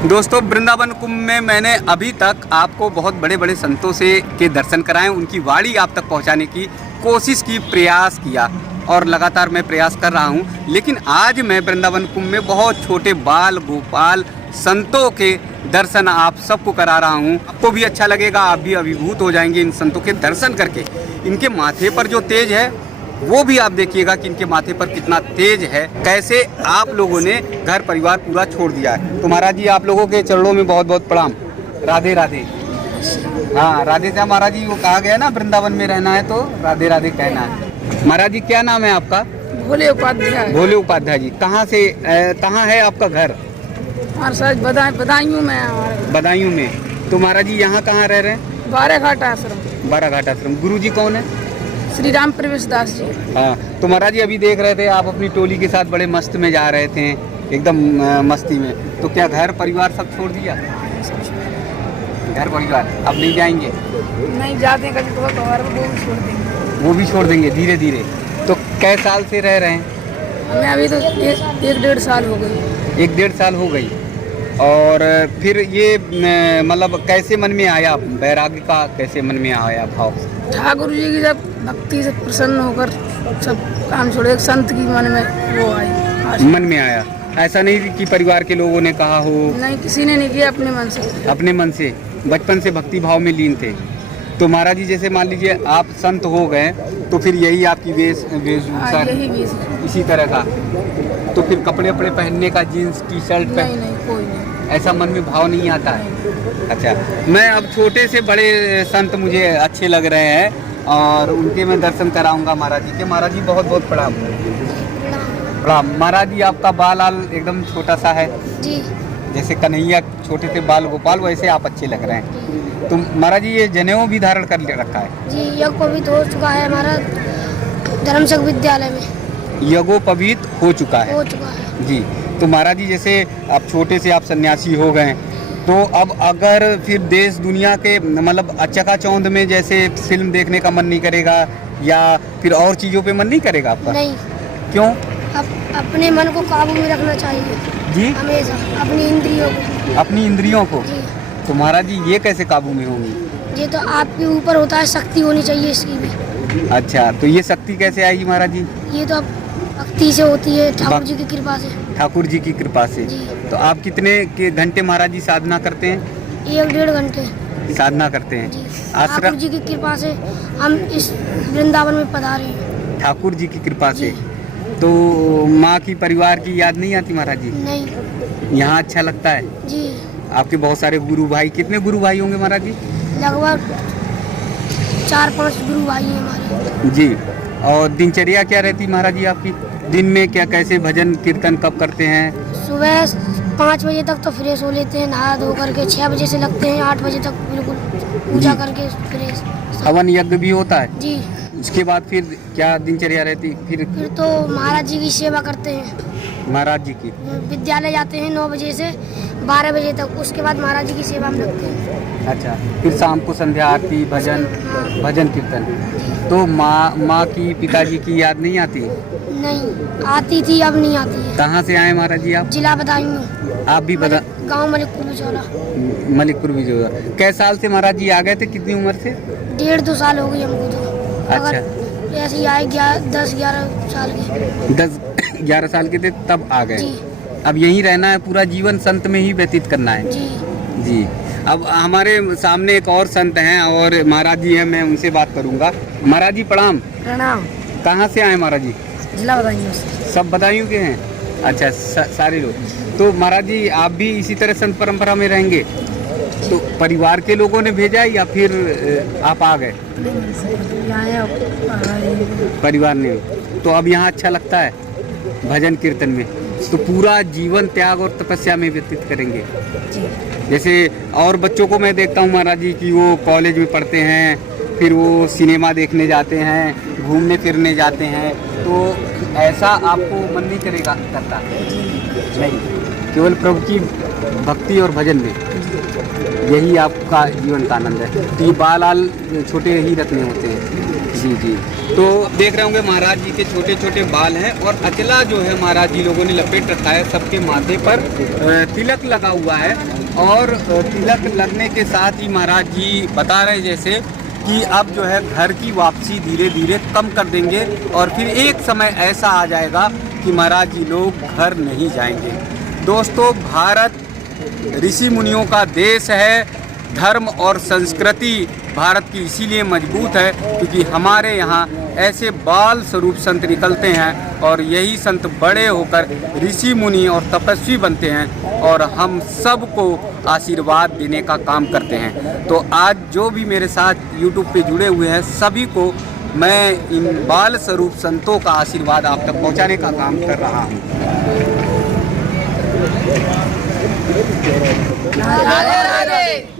दोस्तों, वृंदावन कुंभ में मैंने अभी तक आपको बहुत बड़े बड़े संतों से के दर्शन कराए, उनकी वाणी आप तक पहुंचाने की कोशिश की, प्रयास किया और लगातार मैं प्रयास कर रहा हूं। लेकिन आज मैं वृंदावन कुंभ में बहुत छोटे बाल गोपाल संतों के दर्शन आप सबको करा रहा हूं। आपको भी अच्छा लगेगा, आप भी अभिभूत हो जाएंगे इन संतों के दर्शन करके। इनके माथे पर जो तेज है वो भी आप देखिएगा कि इनके माथे पर कितना तेज है, कैसे आप लोगों ने घर परिवार पूरा छोड़ दिया है। तो महाराज जी, आप लोगों के चरणों में बहुत बहुत प्रणाम। राधे राधे। हाँ, राधे श्याम महाराज जी, वो कहा गया ना वृंदावन में रहना है तो राधे राधे कहना है। महाराज जी, क्या नाम है आपका? भोले उपाध्याय। भोले उपाध्याय जी, कहाँ से कहाँ है आपका घर? बदायूं में। बदायूं में। तो महाराज जी यहाँ कहाँ रह रहे हैं? बाराघाट आश्रम। बाराघाट आश्रम। गुरु जी कौन है? श्री राम प्रवेश दास जी। हाँ, तो महाराज जी अभी देख रहे थे आप अपनी टोली के साथ बड़े मस्त में जा रहे थे, एकदम मस्ती में। तो क्या घर परिवार सब छोड़ दिया? घर परिवार अब नहीं जाएंगे? नहीं जाते, कभी तो वो भी छोड़ देंगे। वो भी छोड़ देंगे धीरे धीरे। तो कै साल से रह रहे हैं? हमें अभी तो एक डेढ़ साल हो गई। 1-1.5 साल हो गई। और फिर ये मतलब कैसे मन में आया, वैराग्य का कैसे मन में आया भाव? ठाकुर जी की जब भक्ति से प्रसन्न होकर सब काम छोड़े, एक संत की मन में वो आई, मन में आया। ऐसा नहीं कि परिवार के लोगों ने कहा हो? नहीं, किसी ने नहीं किया, अपने मन से। अपने मन से बचपन से भक्ति भाव में लीन थे। तो महाराज जी जैसे मान लीजिए आप संत हो गए तो फिर यही आपकी वेशभूषा इसी तरह का? तो फिर कपड़े वपड़े पहनने का, जीन्स टी शर्ट नहीं, कोई नहीं। ऐसा मन में भाव नहीं आता है? अच्छा, मैं अब छोटे से बड़े संत मुझे अच्छे लग रहे हैं और उनके मैं दर्शन कराऊंगा महाराज जी के। महाराज जी बहुत बहुत प्रणाम। प्रणाम। महाराज जी, आपका बाल आल एकदम छोटा सा है जी। जैसे कन्हैया छोटे थे बाल गोपाल, वैसे आप अच्छे लग रहे हैं। तो महाराज जी ये जनेऊ भी धारण कर ले रखा है? जी, यज्ञोपवीत हो चुका है हमारा धर्मचक विद्यालय में। यज्ञोपवीत हो चुका है? हो चुका है जी। तो महाराज जी जैसे आप छोटे से आप सन्यासी हो गए, तो अब अगर फिर देश दुनिया के मतलब चकाचौंध में जैसे फिल्म देखने का मन नहीं करेगा या फिर और चीज़ों पे मन नहीं करेगा आपका? नहीं। क्यों? अपने मन को काबू में रखना चाहिए जी, हमेशा, अपनी इंद्रियों को। अपनी इंद्रियों को? जी। तो महाराज जी ये कैसे काबू में होंगी? ये तो आपके ऊपर होता है, शक्ति होनी चाहिए इसकी भी। अच्छा, तो ये शक्ति कैसे आएगी महाराज जी? ये तो भक्ति से होती है, ठाकुर जी की कृपा से। ठाकुर जी की कृपा से। जी। तो आप कितने के घंटे महाराज जी साधना करते हैं? 1-1.5 घंटे साधना करते हैं? जी। ठाकुर जी की कृपा से हम इस वृंदावन में पधारे हैं। ठाकुर जी की कृपा से। तो माँ की, परिवार की याद नहीं आती महाराज जी? नहीं। यहाँ अच्छा लगता है? जी। आपके बहुत सारे गुरु भाई, कितने गुरु भाई होंगे महाराज जी? लगभग 4-5 गुरु भाई हैं हमारे। जी। और दिनचर्या क्या रहती महाराज जी आपकी? दिन में क्या, कैसे भजन कीर्तन कब करते हैं? सुबह 5 बजे तक तो फ्रेश हो लेते हैं, नहा धो करके 6 बजे से लगते हैं 8 बजे तक बिल्कुल पूजा करके फ्रेश। हवन यज्ञ भी होता है? जी। उसके बाद फिर क्या दिनचर्या रहती? फिर तो महाराज जी की सेवा करते हैं। महाराज जी की विद्यालय जाते हैं 9 बजे से 12 बजे तक, उसके बाद महाराज जी की सेवा में लगते हैं। अच्छा, फिर शाम को संध्या आरती, भजन, भजन कीर्तन। तो माँ की, पिताजी की याद नहीं आती? नहीं आती थी, अब नहीं आती है। कहाँ से आए महाराज जी आप? जिला बदायूं। आप भी बता? गाँव मलिकपुर बिचौला। मलिकपुर बिचौला। कै साल से महाराज जी आ गए थे? कितनी उम्र से? 1.5-2 साल हो गई हमको तो। अच्छा। अगर ऐसे ही आए 10-11 साल के। 10-11 साल के थे तब आ गए? जी। अब यहीं रहना है, पूरा जीवन संत में ही व्यतीत करना है? जी। जी। अब हमारे सामने एक और संत हैं और महाराज जी हैं, मैं उनसे बात करूंगा। महाराज जी प्रणाम। प्रणाम। कहाँ से आए महाराज जी? जिला बदायूं से। सब बदायूं के हैं? अच्छा, सारे लोग। तो महाराज जी आप भी इसी तरह संत परंपरा में रहेंगे? तो परिवार के लोगों ने भेजा या फिर आप आ गए? परिवार ने। तो अब यहाँ अच्छा लगता है भजन कीर्तन में? तो पूरा जीवन त्याग और तपस्या में व्यतीत करेंगे? जैसे और बच्चों को मैं देखता हूँ महाराज जी कि वो कॉलेज में पढ़ते हैं, फिर वो सिनेमा देखने जाते हैं, घूमने फिरने जाते हैं, तो ऐसा आपको मन नहीं करेगा? करता नहीं, केवल प्रभु की भक्ति और भजन में यही आपका जीवन का आनंद है। तो ये बाल आल छोटे ही रखने होते हैं? जी जी। तो देख रहे होंगे महाराज जी के छोटे छोटे बाल हैं और अचला जो है महाराज जी लोगों ने लपेट रखा है। सबके माथे पर तिलक लगा हुआ है और तिलक लगने के साथ ही महाराज जी बता रहे जैसे कि अब जो है घर की वापसी धीरे धीरे कम कर देंगे और फिर एक समय ऐसा आ जाएगा कि महाराज जी लोग घर नहीं जाएंगे। दोस्तों, भारत ऋषि मुनियों का देश है। धर्म और संस्कृति भारत की इसीलिए मजबूत है क्योंकि हमारे यहाँ ऐसे बाल स्वरूप संत निकलते हैं और यही संत बड़े होकर ऋषि मुनि और तपस्वी बनते हैं और हम सबको आशीर्वाद देने का काम करते हैं। तो आज जो भी मेरे साथ YouTube पे जुड़े हुए हैं सभी को मैं इन बाल स्वरूप संतों का आशीर्वाद आप तक पहुँचाने का काम कर रहा हूँ। राधे राधे।